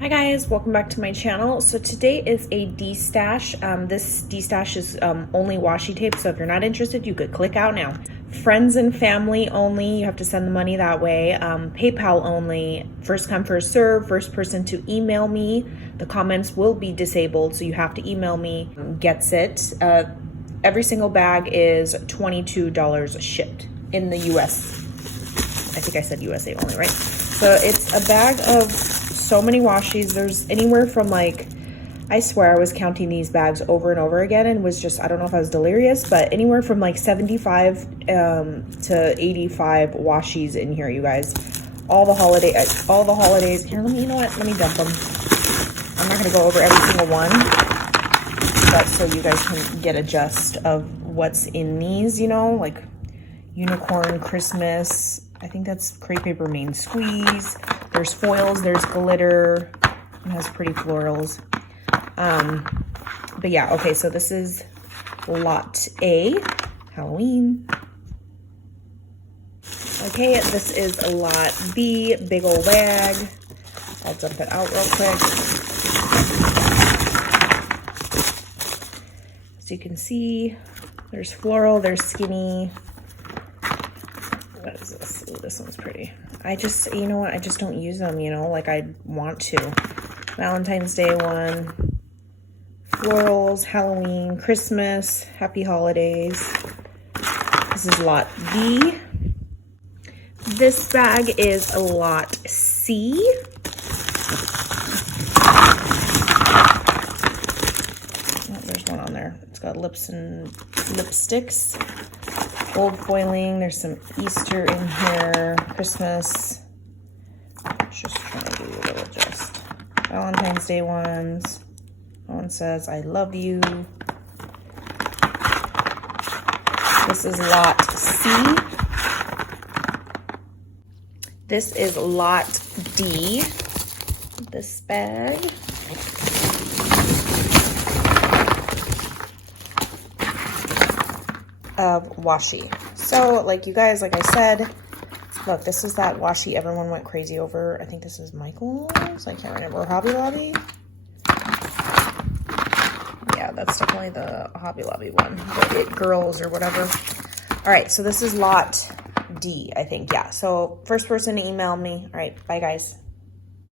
Hi guys, welcome back to my channel. So today is a DESTASH. This DESTASH is only washi tape, so if you're not interested, you could click out now. Friends and family only, you have to send the money that way. PayPal only, first come, first serve, first person to email me. The comments will be disabled, so you have to email me, gets it. Every single bag is $22 shipped in the US. I think I said USA only, right? So it's a bag of so many washies. There's anywhere from I swear I was counting these bags over and over again and was just, I don't know if I was delirious, but anywhere from 75 to 85 washies in here, you guys. All the holidays. Here, you know what? Let me dump them. I'm not gonna go over every single one, but so you guys can get a gist of what's in these, like unicorn Christmas. I think that's crepe paper main squeeze. There's foils, there's glitter. It has pretty florals. But yeah, okay, so this is lot A, Halloween. Okay, this is lot B, big old bag. I'll dump it out real quick. As you can see, there's floral, there's skinny. What is this? Ooh, this one's pretty. I just, you know what? I just don't use them, like I want to. Valentine's Day one. Florals, Halloween, Christmas, happy holidays. This is lot B. This bag is a lot C. Oh, there's one on there. It's got lips and lipsticks. Gold foiling, there's some Easter in here, Christmas. Just trying to do a little adjust. Valentine's Day ones. One says, I love you. This is lot C. This is lot D. This bag. Of washi. So you guys, like I said, look, this is that washi everyone went crazy over. I think this is Michael's. I can't remember. Hobby Lobby. Yeah, that's definitely the Hobby Lobby one. The It Girls or whatever. All right, so this is lot D, I think. Yeah, so first person to email me. All right, bye guys.